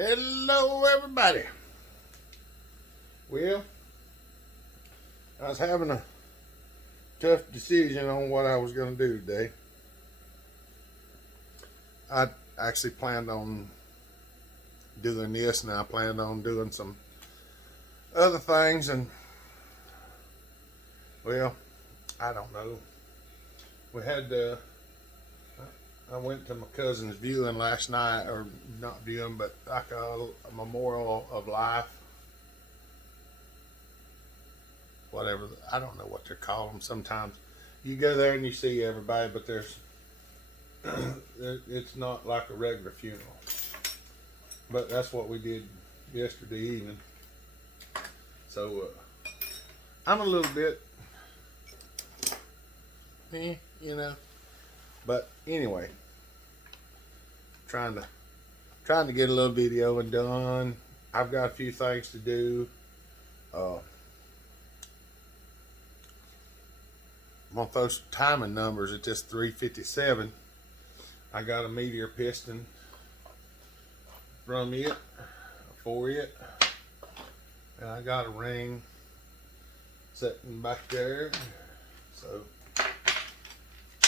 Hello, everybody. Well, I was having a tough decision on what I was going to do today. I actually planned on doing this, and I planned on doing some other things, and well, I don't know. We had I went to my cousin's viewing last night, or not viewing, but like a memorial of life, whatever. I don't know what they call them. Sometimes you go there and you see everybody, but it's not like a regular funeral. But that's what we did yesterday evening. So I'm a little bit, you know. But anyway, trying to get a little video done. I've got a few things to do. I'm gonna throw some timing numbers at this 357. I got a meteor piston from it, for it, and I got a ring sitting back there. So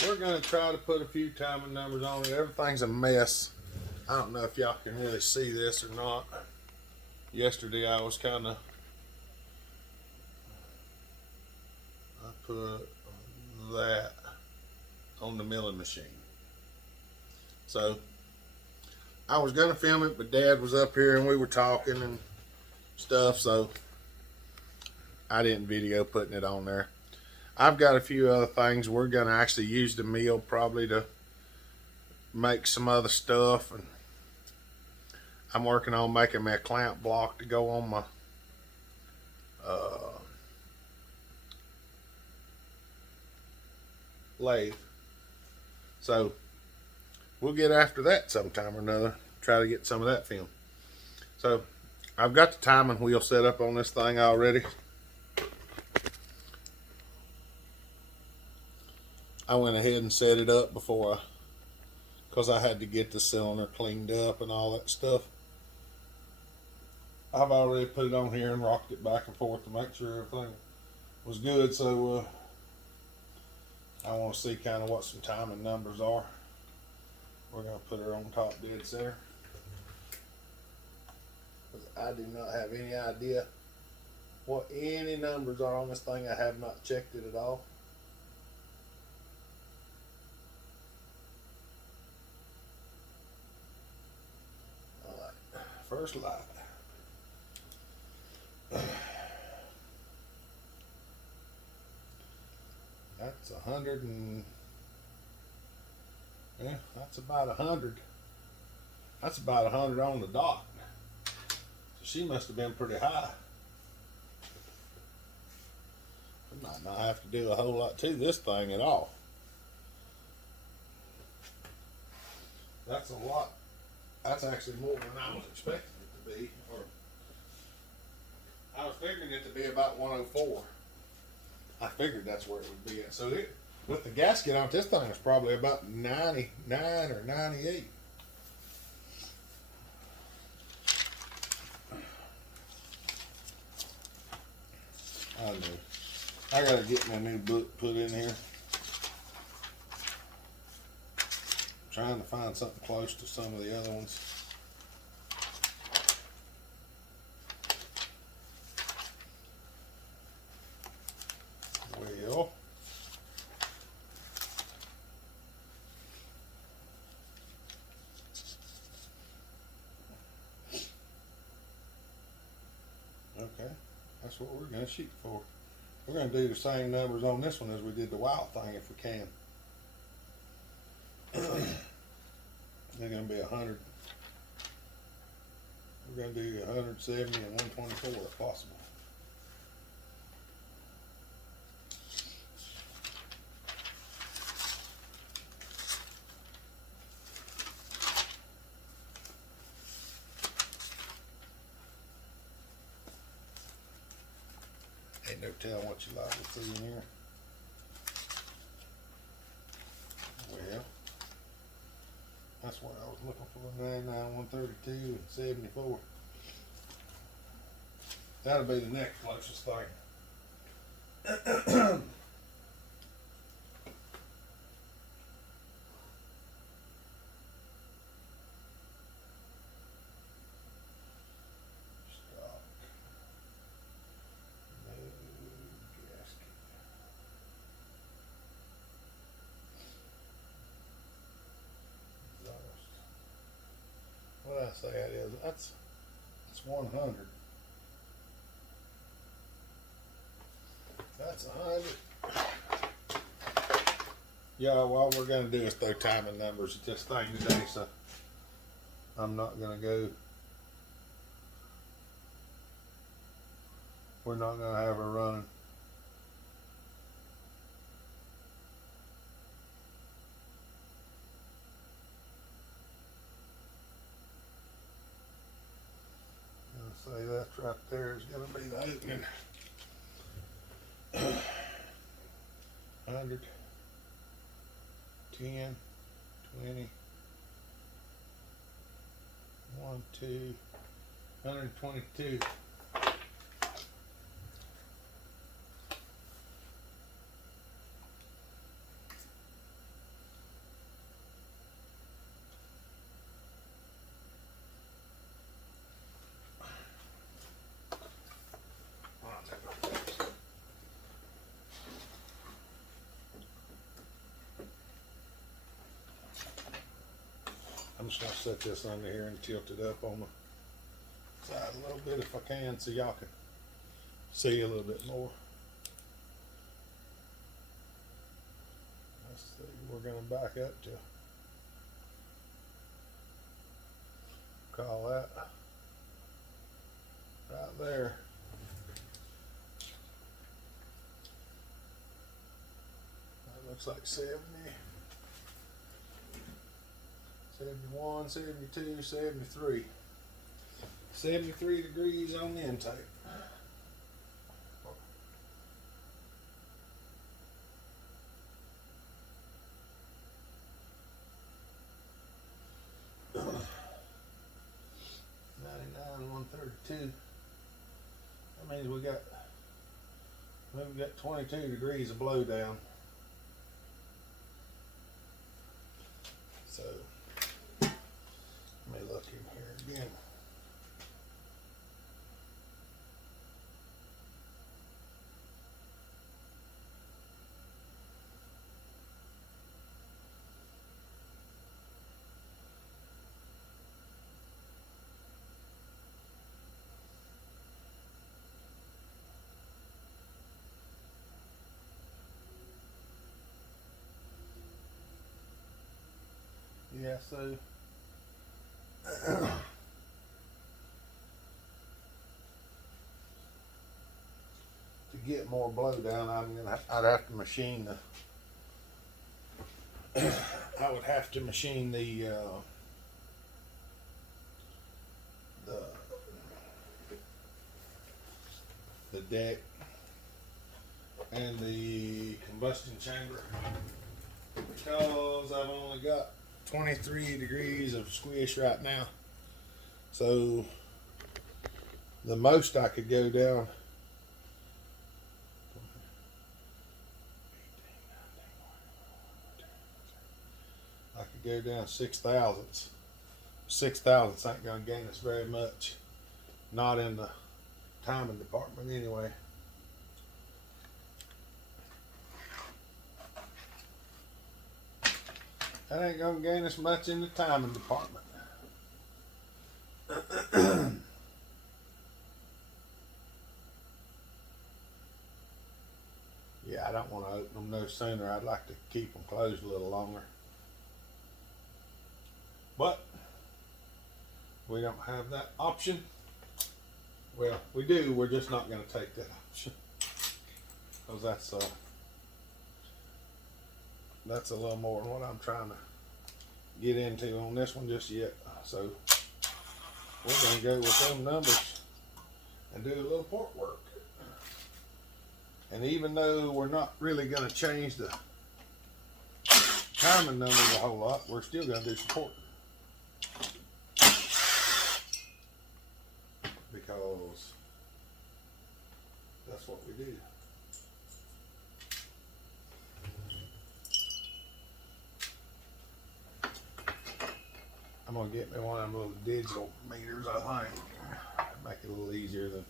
we're gonna try to put a few timing numbers on it. Everything's a mess. I don't know if y'all can really see this or not. Yesterday I was I put that on the milling machine. So I was gonna film it, but Dad was up here and we were talking and stuff, so I didn't video putting it on there. I've got a few other things. We're gonna actually use the mill probably to make some other stuff, and I'm working on making me a clamp block to go on my lathe. So we'll get after that sometime or another. Try to get some of that film. So I've got the timing wheel set up on this thing already. I went ahead and set it up because I had to get the cylinder cleaned up and all that stuff. I've already put it on here and rocked it back and forth to make sure everything was good. So I want to see kind of what some timing numbers are. We're going to put her on top dead center, because I do not have any idea what any numbers are on this thing. I have not checked it at all. Alright, first light. That's 100 and yeah, that's about 100. That's about 100 on the dot. So she must have been pretty high. I might not have to do a whole lot to this thing at all. That's a lot. That's actually more than I was expecting it to be. Or I was figuring it to be about 104. I figured that's where it would be at. So with the gasket on this thing, it's probably about 99 or 98. I know. I gotta get my new book put in here. Trying to find something close to some of the other ones. Well, okay, that's what we're going to shoot for. We're going to do the same numbers on this one as we did the wild thing if we can. They're going to be 100. We're going to do 170 and 124 if possible. Ain't no telling what you like to see in here. Well, that's what I was looking for. 99, 132 and 74. That'll be the next closest thing. Stock. No gasket. Exhaust. What did I say that is? That's 100. That's 100. Yeah, all we're gonna do is throw timing numbers at this thing today, so I'm not gonna go. We're not gonna have her running. Say that's right there is going to be the opening. 100, 10, 20, 1, 2, 122. I'm just going to set this under here and tilt it up on the side a little bit if I can, so y'all can see a little bit more. Let's see, we're going to back up to call that right there. That looks like 70. 71, 72, 73. 73 degrees on the intake. $99, 132. That means we've got 22 degrees of blowdown. So let me look in here again. Yeah, so to get more blowdown, I'd have to machine the I would have to machine the deck and the combustion chamber, because I've only got 23 degrees of squish right now. So the most I could go down down 6 thousandths. 6 thousandths ain't gonna gain us very much. Not in the timing department anyway. That ain't gonna gain us much in the timing department. Yeah, I don't want to open them no sooner. I'd like to keep them closed a little longer. But we don't have that option. Well, we do. We're just not going to take that option, because that's a little more than what I'm trying to get into on this one just yet. So we're going to go with them numbers and do a little port work. And even though we're not really going to change the timing numbers a whole lot, we're still going to do some porting. because that's what we do. I'm gonna get me one of them little digital meters, I think. Make it a little easier than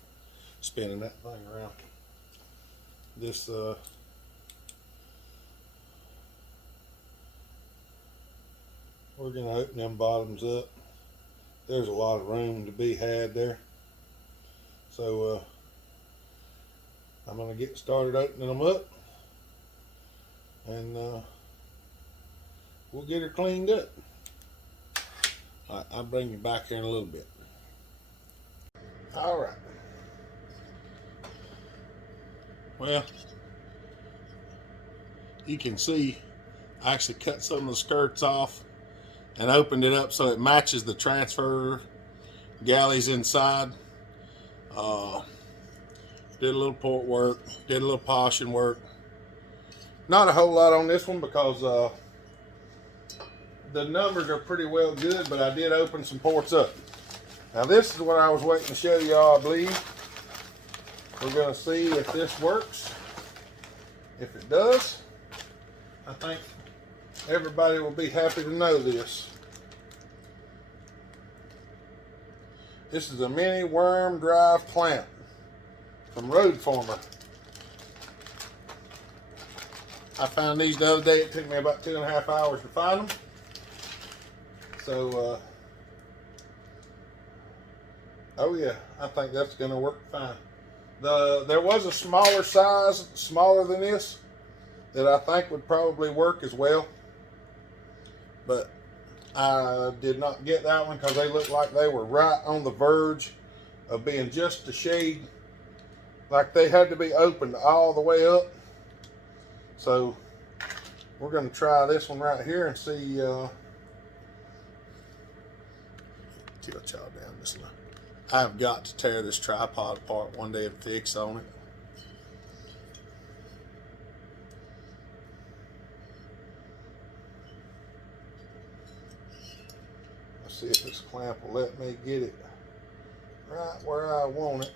spinning that thing around. This we're gonna open them bottoms up. There's a lot of room to be had there. So I'm gonna get started opening them up, and we'll get her cleaned up. I'll bring you back here in a little bit. All right. Well, you can see I actually cut some of the skirts off and opened it up so it matches the transfer galleys inside. Did a little port work, did a little polishing work. Not a whole lot on this one because the numbers are pretty well good, but I did open some ports up. Now this is what I was waiting to show y'all, I believe. We're gonna see if this works. If it does, I think everybody will be happy to know this. This is a mini worm drive clamp from A Husqvarna. I found these the other day. It took me about 2.5 hours to find them. So, oh yeah, I think that's gonna work fine. There was a smaller size, smaller than this, that I think would probably work as well. But I did not get that one because they looked like they were right on the verge of being just a shade, like they had to be opened all the way up. So we're going to try this one right here and see. Tilt y'all down this line. I've got to tear this tripod apart one day and fix on it. Let's see if this clamp will let me get it right where I want it.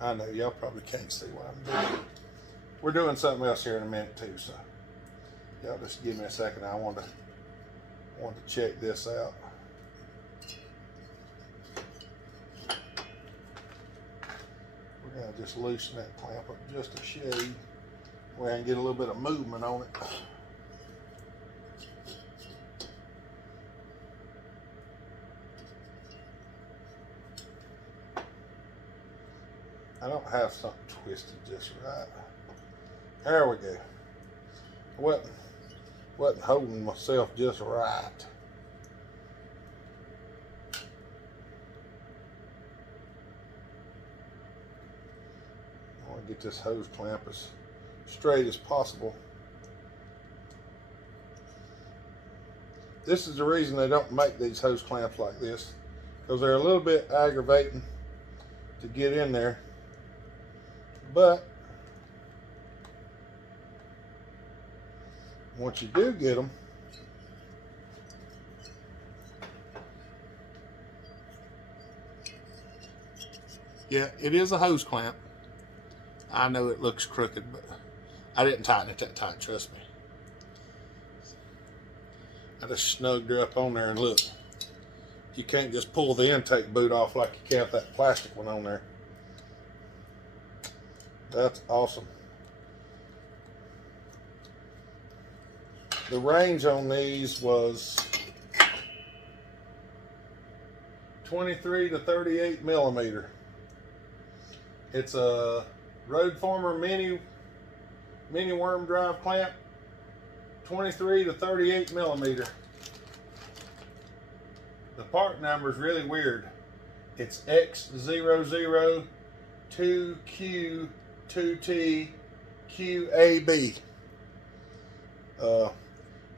I know y'all probably can't see what I'm doing. We're doing something else here in a minute too, so y'all just give me a second. I want to check this out. We're gonna just loosen that clamp up just a shade, where I can get a little bit of movement on it. I don't have something twisted just right. There we go. Wasn't holding myself just right. I want to get this hose clamp as straight as possible. This is the reason they don't make these hose clamps like this, because they're a little bit aggravating to get in there. But once you do get them, yeah, it is a hose clamp. I know it looks crooked, but I didn't tighten it that tight, trust me. I just snugged her up on there, and look, you can't just pull the intake boot off like you can that plastic one on there. That's awesome. The range on these was 23 to 38 millimeter. It's a Husqvarna mini worm drive clamp, 23 to 38 millimeter. The part number is really weird. It's X002Q2TQAB.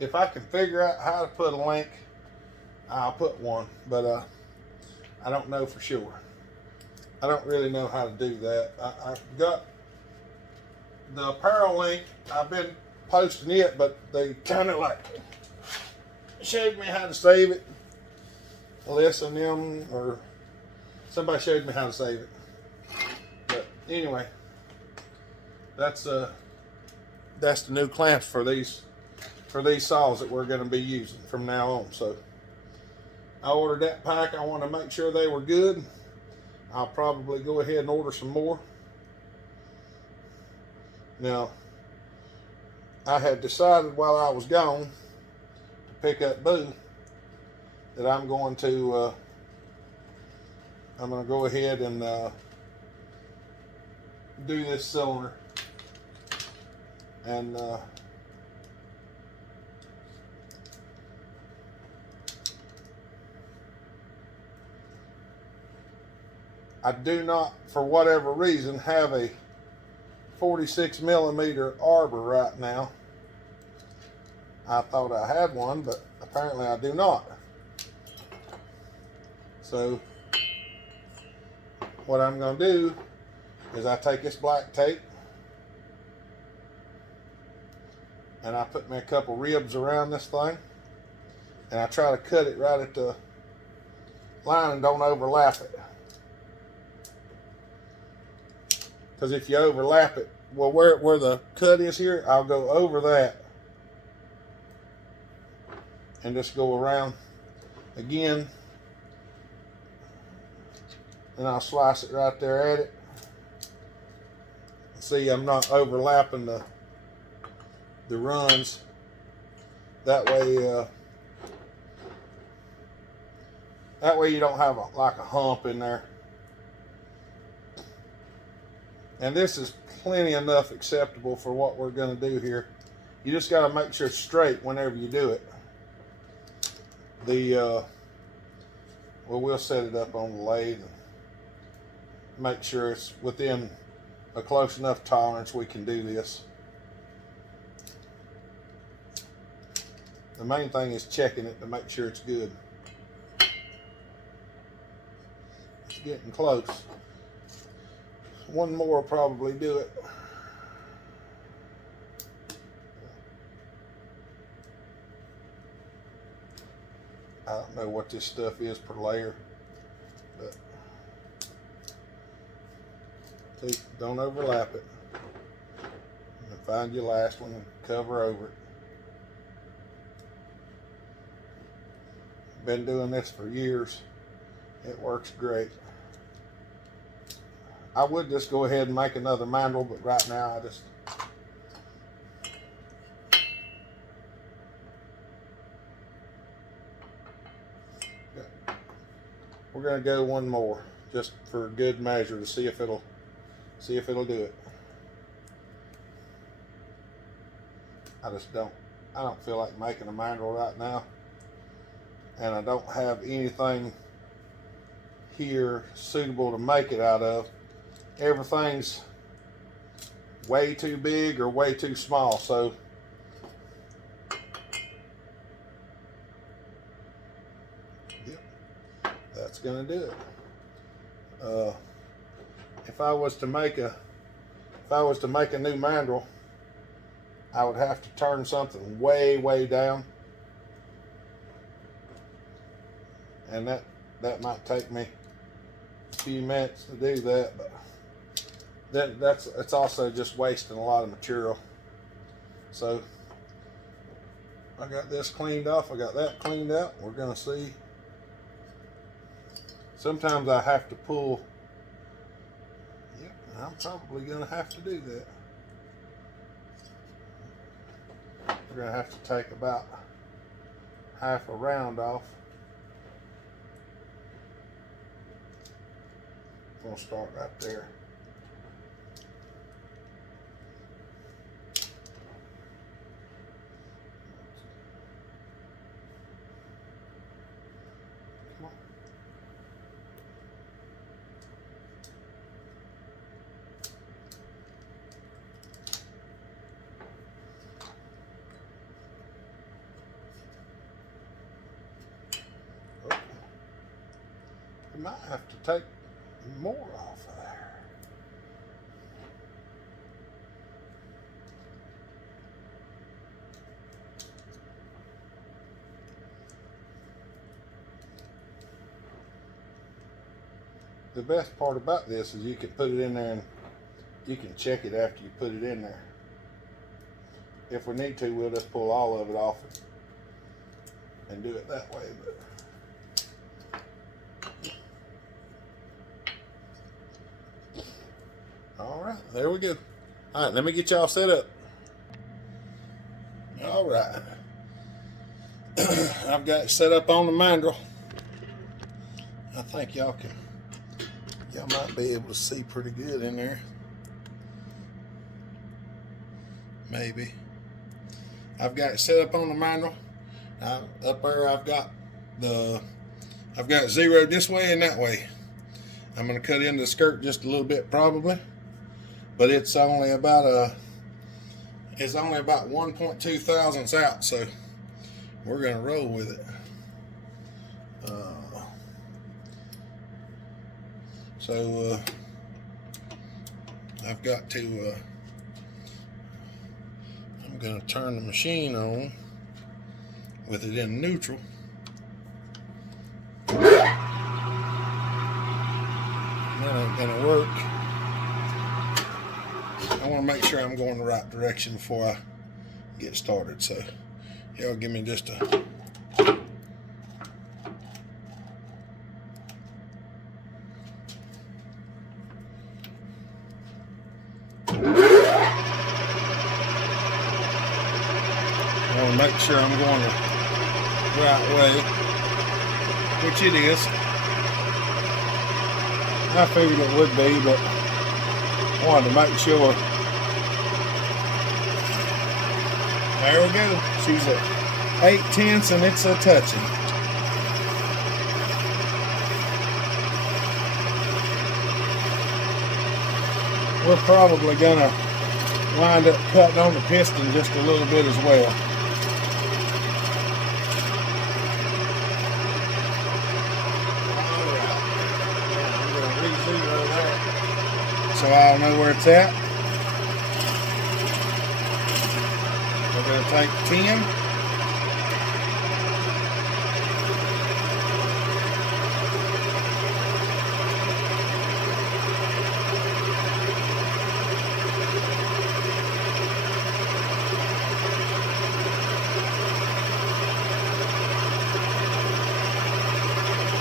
If I can figure out how to put a link, I'll put one, but I don't know for sure. I don't really know how to do that. I've got the apparel link. I've been posting it, but they kind of like showed me how to save it. Alyssa and them, or somebody showed me how to save it. But anyway, that's the new clamps for these saws that we're going to be using from now on. So I ordered that pack. I want to make sure they were good. I'll probably go ahead and order some more. Now, I had decided while I was gone to pick up Boo that I'm going to go ahead and do this cylinder, and I do not, for whatever reason, have a 46 millimeter arbor right now. I thought I had one, but apparently I do not. So what I'm going to do is I take this black tape and I put me a couple ribs around this thing, and I try to cut it right at the line and don't overlap it. Because if you overlap it, well, where the cut is here, I'll go over that and just go around again, and I'll slice it right there at it. See, I'm not overlapping the runs. That way you don't have like a hump in there. And this is plenty enough acceptable for what we're going to do here. You just got to make sure it's straight whenever you do it. We'll set it up on the lathe and make sure it's within a close enough tolerance we can do this. The main thing is checking it to make sure it's good. It's getting close. One more will probably do it. I don't know what this stuff is per layer, but see, don't overlap it. And find your last one and cover over it. Been doing this for years. It works great. I would just go ahead and make another mandrel, but right now we're going to go one more just for good measure to see if it'll do it. I don't feel like making a mandrel right now, and I don't have anything here suitable to make it out of. Everything's way too big or way too small, so yep, that's gonna do it. If I was to make a new mandrel, I would have to turn something way down, and that might take me a few minutes to do that, but it's also just wasting a lot of material. So I got this cleaned off, I got that cleaned out. We're gonna see. Sometimes I have to pull. Yep, I'm probably gonna have to do that. We're gonna have to take about half a round off. I'm gonna start right there. You might have to take more off of there. the best part about this is you can put it in there and you can check it after you put it in there. If we need to, we'll just pull all of it off and do it that way. But all right, there we go. All right, let me get y'all set up. All right. I've got it set up on the mandrel. I think y'all might be able to see pretty good in there. Maybe. I've got it set up on the mandrel. Up there I've got zeroed this way and that way. I'm going to cut into the skirt just a little bit probably, but it's only about 1.2 thousandths out, so we're going to roll with it. I've got to I'm going to turn the machine on with it in neutral. That ain't going to work. I want to make sure I'm going the right direction before I get started, so y'all give me just a I want to make sure I'm going the right way, which it is. I figured it would be, but I wanted to make sure. There we go. She's at 8/10 and it's a touching. We're probably gonna wind up cutting on the piston just a little bit as well. So I'll know where it's at. We're going to take 10.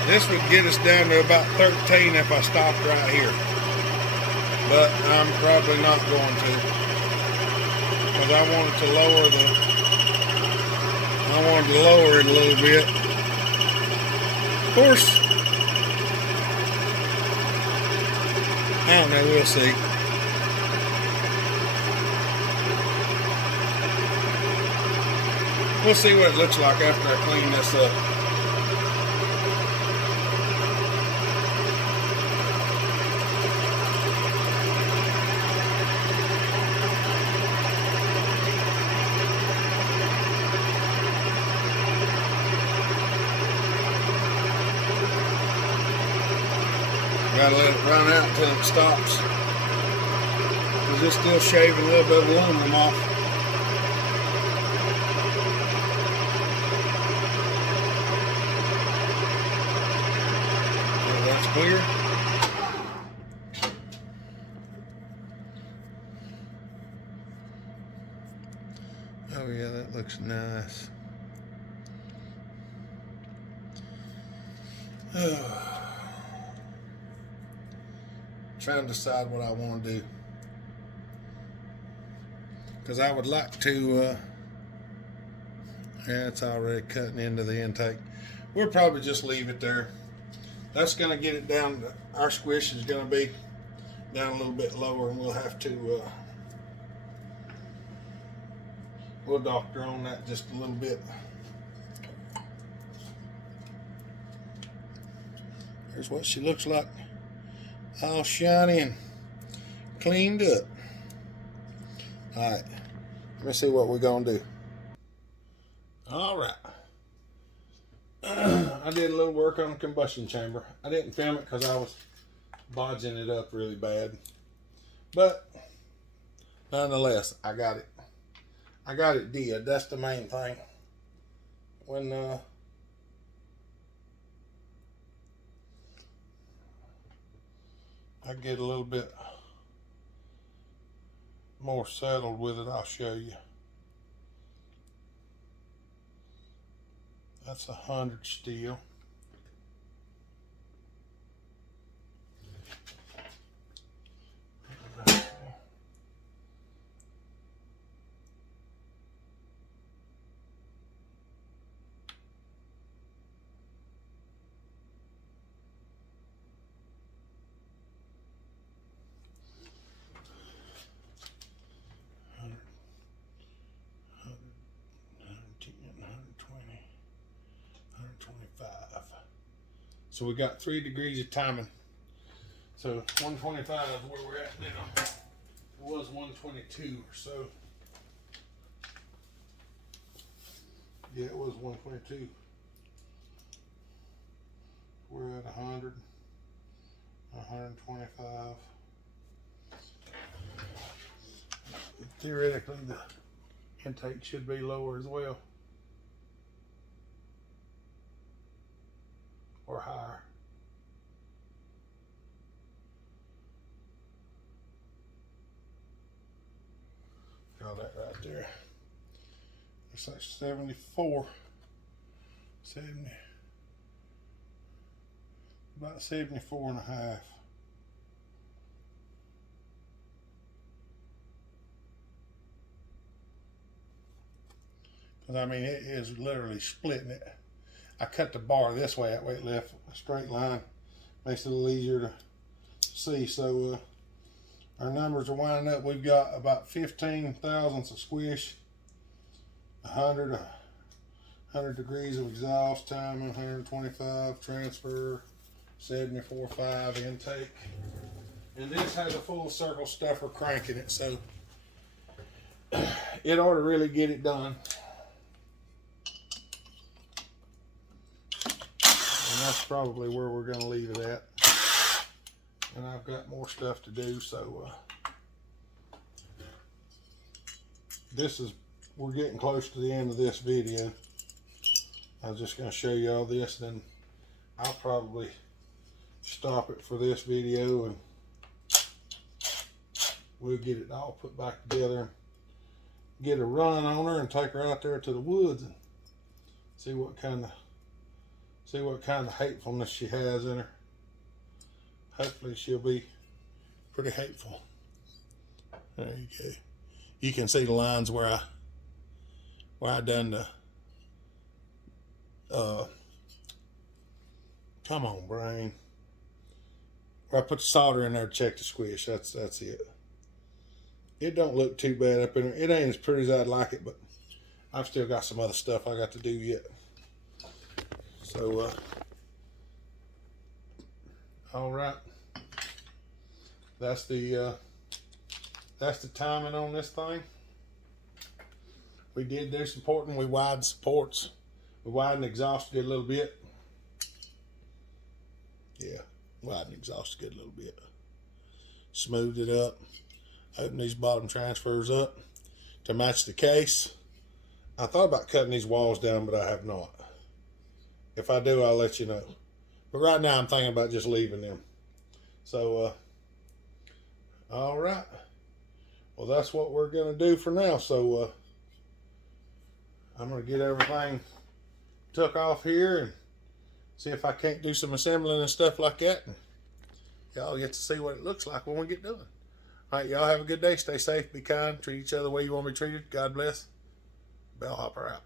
This would get us down to about 13 if I stopped right here. But I'm probably not going to, because I wanted to lower it a little bit. Of course, I don't know, we'll see. We'll see what it looks like after I clean this up. Gotta let it run out until it stops, because it's still shaving a little bit of aluminum off. So that's clear. Oh yeah, that looks nice. Trying to decide what I want to do, because I would like to yeah, it's already cutting into the intake. We'll probably just leave it there. That's going to get it down. Our squish is going to be down a little bit lower, and we'll have to we'll doctor on that just a little bit. Here's what she looks like, all shiny and cleaned up. All right, let me see what we're gonna do. All right, I did a little work on the combustion chamber. I didn't film it because I was bodging it up really bad, but nonetheless, I got it did. That's the main thing. When I get a little bit more settled with it, I'll show you. That's 100 steel. So we got 3 degrees of timing. So 125 is where we're at now. It was 122 or so. Yeah, it was 122. We're at 100, 125. Theoretically, the intake should be lower as well. Or higher. Got that right there. It's like 74, 70, about 74 and a half. Because I mean, it is literally splitting it. I cut the bar this way, that way it left a straight line. Makes it a little easier to see. So our numbers are winding up. We've got about 15 thousandths of squish, 100 degrees of exhaust timing, 125 transfer, 74.5 intake. And this has a full circle stuffer crank in it, so it ought to really get it done. And that's probably where we're going to leave it at. And I've got more stuff to do, so we're getting close to the end of this video. I was just going to show you all this, then I'll probably stop it for this video and we'll get it all put back together and get a run on her and take her out there to the woods and see what kind of hatefulness she has in her. Hopefully she'll be pretty hateful. There you go. You can see the lines where I done the come on, brain. Where I put the solder in there to check the squish. That's it. It don't look too bad up in there. It ain't as pretty as I'd like it, but I've still got some other stuff I got to do yet. So all right. That's the timing on this thing. We did do supporting. We widened supports. We widened exhaust a little bit. Yeah, widened exhaust a little bit. Smoothed it up. Opened these bottom transfers up to match the case. I thought about cutting these walls down, but I have not. If I do, I'll let you know. But right now, I'm thinking about just leaving them. So, all right. Well, that's what we're going to do for now. So, I'm going to get everything took off here and see if I can't do some assembling and stuff like that. And y'all get to see what it looks like when we get done. All right, y'all have a good day. Stay safe, be kind, treat each other the way you want to be treated. God bless. Bellhopper out.